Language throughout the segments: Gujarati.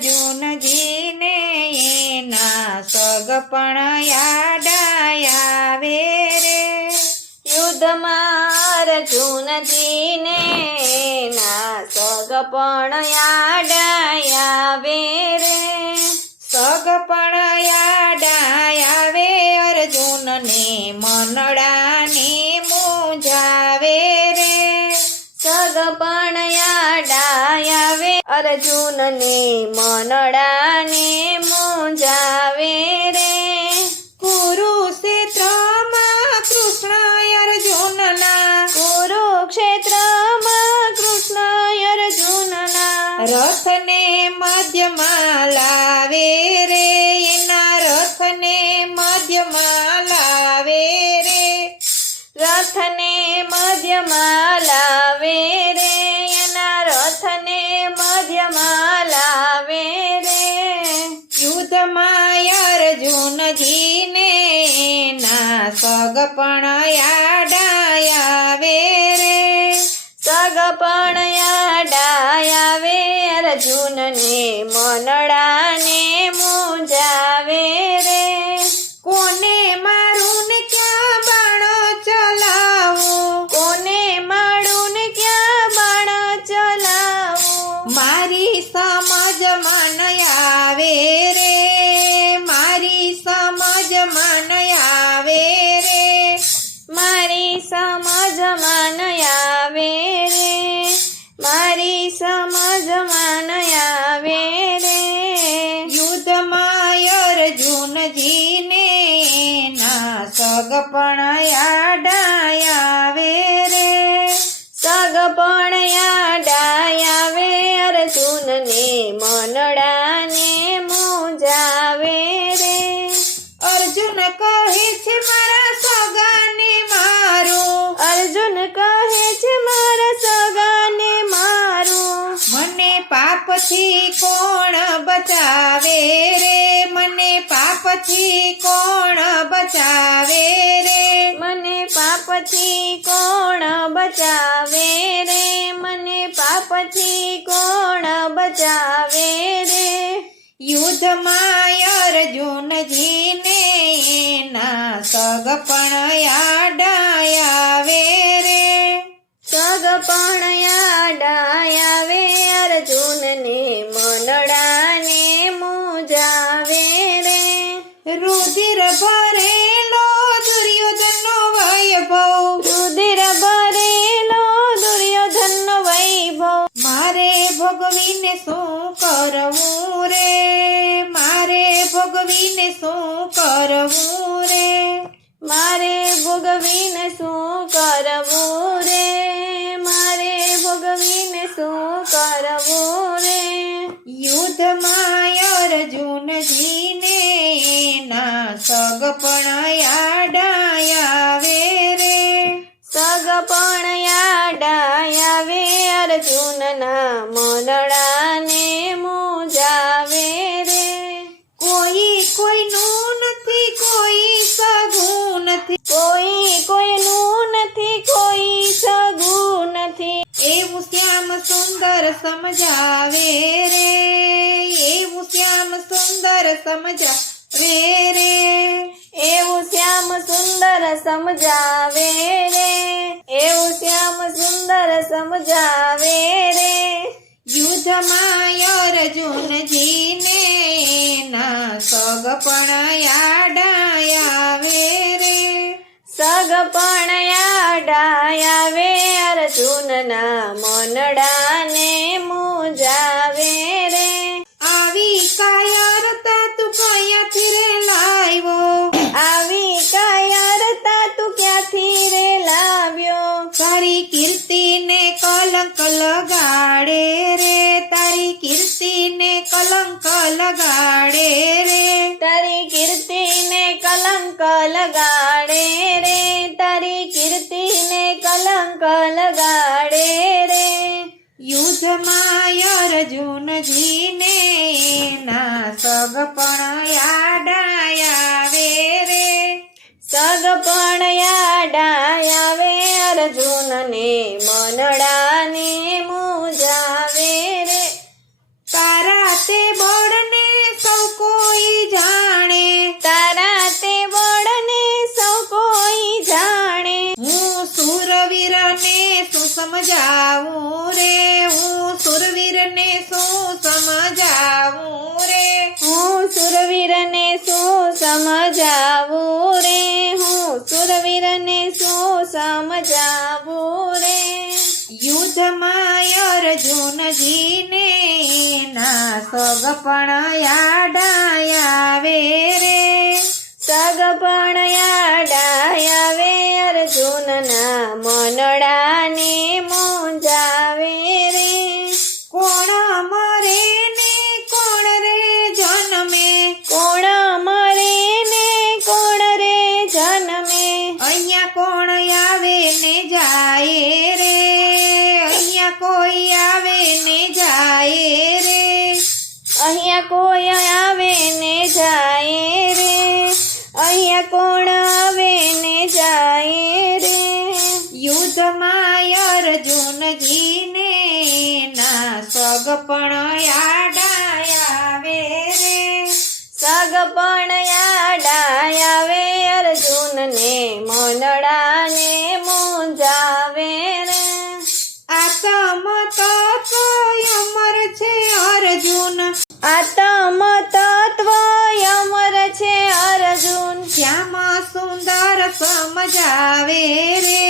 અર્જુનજીને એના સગપણ યાદ આવે રે. યુદ્ધમાં અર્જુનજીને એના સગપણ યાદ આવે રે. સગપણ યાદ આવે અર્જુનને મનડાને મૂંઝાવે રે. સગપણ યાદ આવે અર્જુનને મનડાને મૂંઝાવે રે. કુરુક્ષેત્રમાં કૃષ્ણ અર્જુનના કુરુક્ષેત્રમાં કૃષ્ણ અર્જુનના રથને મધ્યમાં લાવે રે. એના રથને મધ્યમાં લાવે રે. રથને મધ્યમાં લાવે રે. એના રથને મધ્યમાં લાવે રે. યુદ્ધમાં અર્જુનજીને એના સગપણ યાદ આવે રે. સગપણ યાદ આવે અર્જુનને મનડાને મૂંઝાવે રે. કોને મારું ને ક્યાં બાણ ચલાવું, કોને મારું ને ક્યાં બાણ ચલાવું. મારી સમજમાં ન આવે રે. મારી સમજમાં ન આવે રે. મારી સમજમાં ન આવે રે. મારી સમજમાં ન આવે રે. યુદ્ધમાં અર્જુનજીને એના સગપણ યાદ આવે રે. સગપણ યાદ આવે અર્જુનને મનડાને મૂંઝાવે રે. અર્જુન કહે છે મારા સગાને મારું, અર્જુન કહે છે મારા સગાને મારું. મને પાપથી કોણ બચાવે રે. મને પાપથી કોણ બચાવે રે. મને પાપથી કોણ બચાવે રે. મને પાપથી કોણ બચાવે રે. યુદ્ધમાં અર્જુનજીને એના સગપણ યાદ આવે રે. સગપણ યાદ આવે અર્જુનને મનડાને મૂંઝાવે રે. રુધિર ભરેલો દુર્યોધનનો વૈભવ, રુધિર ભરેલો દુર્યોધનનો વૈભવ. મારે ભોગવીને શું કરવું રે. મારે ભોગવીને શું કરવું રે. મારે ભોગવીને શું કરવું રે. મારે ભોગવીને શું કરવું રે. યુદ્ધમાં અર્જુનજીને એના સગપણ યાદ આવે રે. સગપણ યાદ આવે અર્જુનના મનડાને મૂંઝાવે રે. કોઈ કોઈનું નથી, કોઈ સગું નથી. કોઈ કોઈનું નથી, કોઈ સગું નથી. એવું શ્યામ સુંદર સમજાવે રે. એવું શ્યામ સુંદર સમજાવે રે. એવું શ્યામ સુંદર સમજાવે રે. એવું શ્યામ સુંદર સમજાવે રે. યુદ્ધમાં અર્જુનજીને એના સગપણ યાદ આવે રે. સગપણ યાદ આવે અર્જુનના મનડાને મૂંઝાવે રે. આવી કાયરતા તું કયાથી રે લાવ્યો. આવી કાયરતા તું ક્યાંથી રે લાવ્યો. તારી કીર્તિને કલંક લગાડે રે. તારી કીર્તિને કલંક લગાડે રે. તારી કીર્તિને કલંક લગાડે રે. તારી કીર્તિને કલંક લગાડે રે. યુદ્ધમાં અર્જુનજીને એના સગપણ યાદ આવે રે. સગપણ યાદ આવે અર્જુનને મનડાને મૂંઝાવે રે. તારા તે સમજાવું રે હું સુરવીરને શું સમજાવું રે હું સુરવીરને શું સમજાવું રે હું સુરવીરને શું સમજાવું રે યુદ્ધમાં અર્જુનજીને ના સગપણ યાદ આવે રે સગપણ યાદ આવે અર્જુનના મનડાને મૂંઝાવે રે કોણ મરે ને કોણ રે જન્મે કોણ મરે ને કોણ રે જન્મે અહીંયા કોણ આવે ને જાય રે અહીંયા કોઈ આવે ને જાય રે અહીંયા કોઈ આવે ને જાય રે અહીંયા કોણ આવે ને જાય રે યુદ્ધમાં અર્જુનજીને ના સગપણ યાદ આવે રે સગપણ યાદ આવે અર્જુનને મનડાને મૂંઝાવે રે આતમ તત્વ અમર છે અર્જુન આતમ તત્વ અમર છે અર્જુન શ્યામ સુંદર સમજાવે રે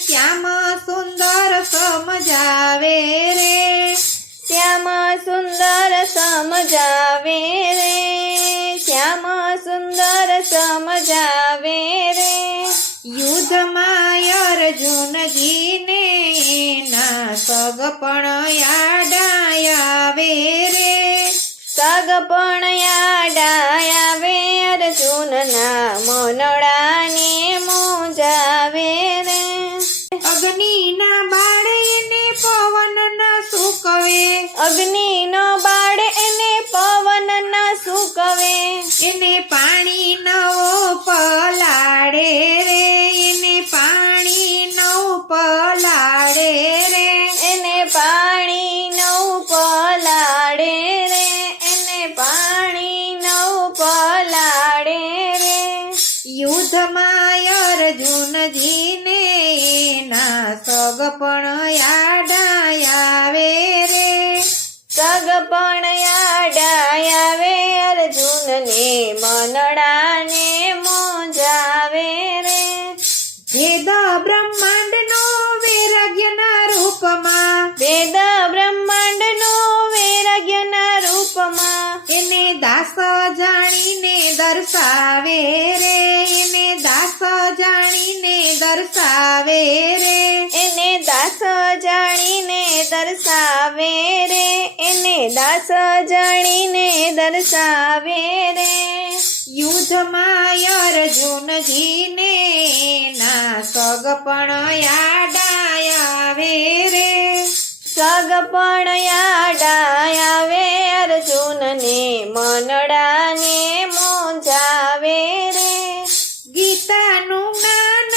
શ્યામ સુંદર સમજાવે રે શ્યામ સુંદર સમજાવે રે શ્યામ સુંદર સમજાવે રે યુદ્ધમાં અર્જુનજીને ના સગપણ યાદ આવે રે સગપણ યાદ આવે અર્જુનના મનડાને મૂંઝાવે રે અગ્નિના બાળે ને પવનના સુકવે અગ્નિનો બાળ એને પવનના સૂકવે એને પાણી નવો પલાળે રે એને પાણી નવું પલાળે રે એને પાણી નવું પલાળે રે એને પાણી નવું પલાળે રે યુદ્ધમાં અર્જુનજીને ના સગપણ યાદ આવે રે સગપણ યાદ આવે અર્જુનને મનડાને મૂંઝાવે રે વેદ બ્રહ્માંડનો વૈરાગ્યના રૂપમાં વેદ બ્રહ્માંડનો વૈરાગ્યના રૂપમાં એને દાસ જાણીને દર્શાવે રે એને દાસ જાણીને દર્શાવે રે એને દાસ જાણીને દર્શાવે રે એને દાસ જાણીને દર્શાવે રે યુદ્ધમાં અર્જુનજીને ના સગપણ યાદ આવે રે સગપણ યાદ આવે અર્જુનને મનડાને મૂંઝાવે રે ગીતાનું જ્ઞાન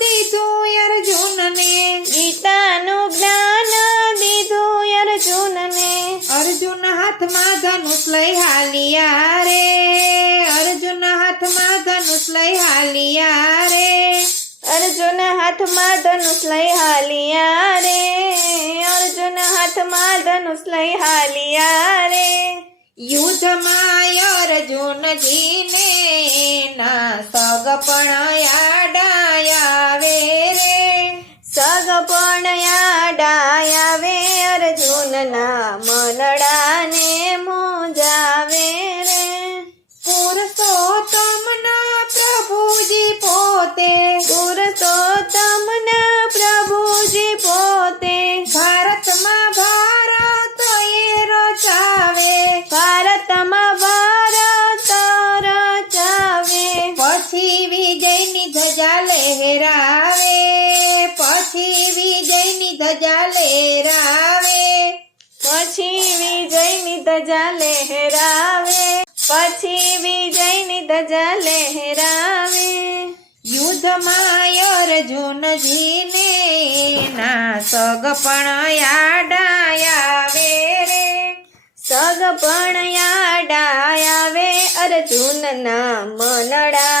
દીધું અર્જુનને ગીતાનું જ્ઞાન દીધું અર્જુનને અર્જુન હાથમાં ધનુષ લઈ હાલિયા રે અર્જુન હાથમાં ધનુષ લઈ હાલિયા રે અર્જુન હાથમાં ધનુષ લઈ હાલિયા રે અર્જુન હાથમાં ધનુષ લઈ હાલિયા રે યુદ્ધમાં અર્જુનજીને ના સગપણ યાદ આવે રે સગપણ યાદ આવે અર્જુનના મનડાને મૂંઝાવે રે પુરુષોત્તમના પ્રભુજી પોતે પુરુષોત્તમના પ્રભુજી પોતે ભારતમાં ભારત એ રચાવે ભારતમાં ભારત રચાવે પછી વિજયની ધજા લહેરાવે પછી વિજયની ધજા લહેરાવે પછી વિજયની ધજા લહેરાવે પછી વિજયની ધજા લહેરાવે યુદ્ધમાં અર્જુનજીને ના સગપણ યાદ આવે રે સગપણ યાદ આવે અર્જુનના મનડા